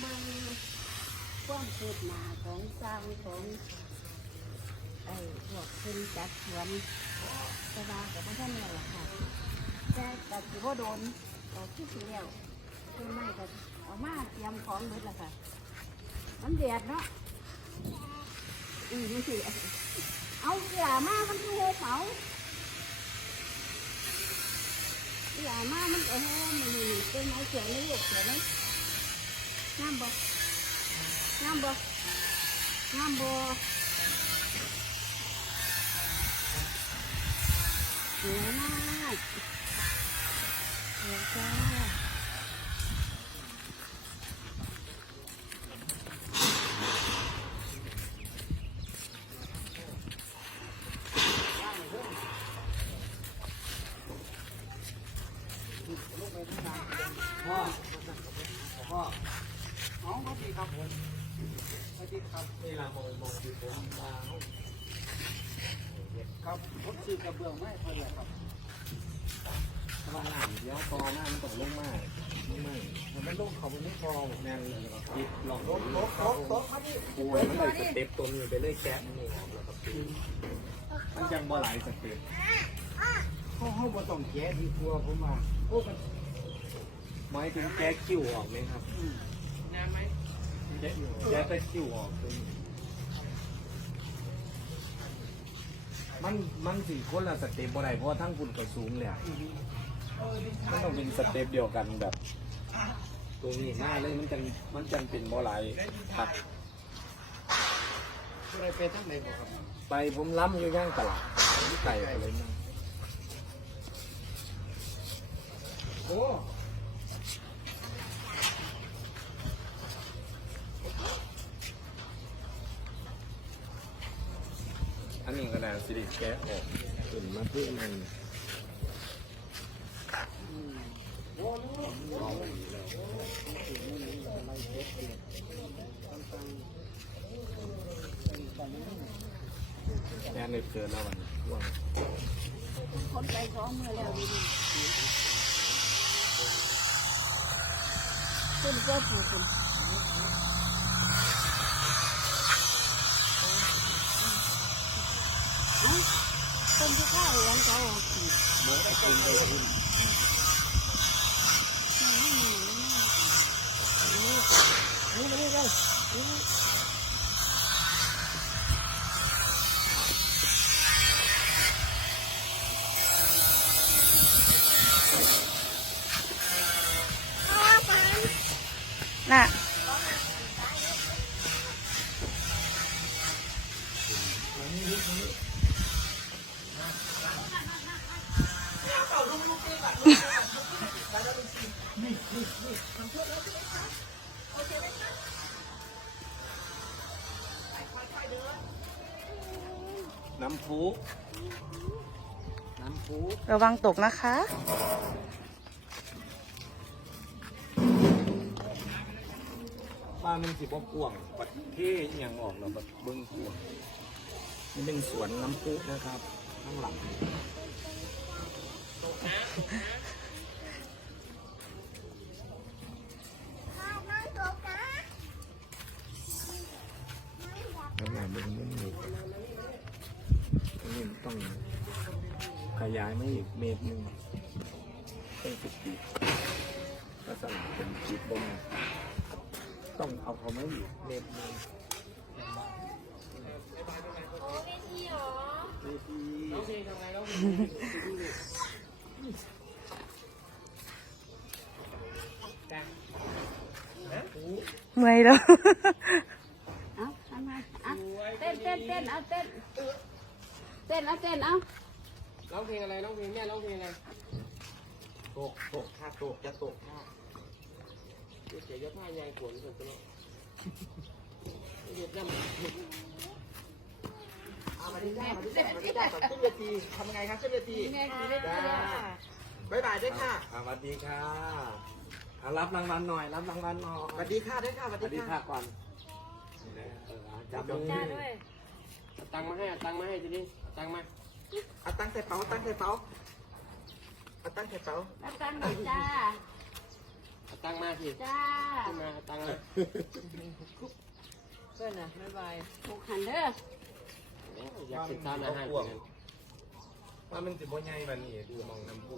เบิ่งความคืบหน้าของสร้างของไอ้พวกเพิ่นจัดสวนสบายกับพ่อท่านเนี่ยแหละค่ะแต่แต่สิบ่าโดนออกที่สิแล้วเพิ่นไม่ก็เอามาเตรียมของเบิดละค่ะ มันแดดเนาะอือนี่สิเอาเสียมามันคือโหเขาเสียมามันก็โหมันนี่เป็นไงเสียไม่หยกเสียไหม งามบ่งามบ่งามบ่สวยมากสวยจ้าพ่อพ่อ น้องสวัสดีครับผมสวัสดีครับนี่เรามองมองดูผมมาครับผมซื้อกระเบื้องไม้เท่าไหร่ครับถ้าว่าหลังเดี๋ยวคอหน้ามันต้อลงมากลงมากมันไม่ลงเขามันไม่พอแนวเลยแล้วก็ปิดหลอกลบลบโต๊ะโต๊ะมาดิปูมันเลยสเต็ปตัวนี้ไปเลยแกะนี่อแล้วก็ปิดมันยังบ่หลายสเต็ปห้องห้องบ่ต้องแกะดีกว่าผมว่าโอ้มันหมายถึงแกะคิ้วออกไหมครับ นานไหมแกะแกะแต่คิ้วออกเป็นมันมันสี่คนละสเต็ปบ่ได้เพราะว่าทั้งคุณก็สูงแล้วมันต้องเป็นสเต็ปเดียวกันแบบ ตรงนี้หน้าเลยมันจังมันจังเป็นบ่ไหลายผักอะไรไปทั้งไหนบ่ครับไปผมล้ำอยู่ย่างตลาดผมไก่ไปเลยนะโอ้ อันนี้ก็ได้สิริแกะออกขึ้นมาเพื่อมันโอ้โหแค่ในเกินแล้ววันว่างคนใจสองมือแล้วดีดีคุณก็ผูกคุณ คนที่ข้าวยังจะเอาขีดโมกกินไปกินนี่นี่นี่นี่น่ะ น้ำพุน้ำพุระวังตกนะคะ บ้านมันสิบ่กวางปัดเท่อหย่างออกแล้วแบบเบิ้งกวางนี่เป็นสวนน้ำพุนะครับ ข้างหลังแล้วมาเบิ้งมุมนี้นี่ต้องขยายไม่อีกเมตรหนึ่งเป็นสิบปีก็สลับเป็นจีบบนต้องเอาเขาไม่อีกเมตรหนึ่งเวที เมื่อยแล้วเอาทำไมเอาเต้นเต้นเต้นเอาเต้น เต้นเอาเต้นเอาร้องเพลงอะไรร้องเพลงแม่ร้องเพลงอะไรตกตกท่าตกจะตกท่าเดี๋ยวเสียยศท่ายายขวนสุดตัวนี้เดี๋ยวจำ เอามาดิจ้ามาดิจ้ามาดิจ้าก่อนขึ้นเวทีทำไงครับขึ้นเวทีแม่คือได้จ้าจ้บ๊ายบายด้วยค่ะอ่าสวัสดีค่ะอ่ารับรางวัลหน่อย รับรางวัลหน่อยสวัสดีค่ะด้วยค่ะสวัสสวัสดีดีค่ะค่ะก่อนเออจับมือจ้าด้วยเอาตังค์มาให้เอาตังค์มาให้ทีนี้เอาตังค์มาเอาตังใส่เป๋าตังใส่เป๋าเอาตังใส่เป๋ารับกันหน่อยจ้า เอาตังมาสิจ้าขึ้นมาตั้งมา เพื่อนอะบ๊ายบายหกหันเด้อ อยากติดตามอาหารเหมือนกัน ว่ามันสิบ่ใหญ่บัดนี้ดูมองน้ำพุ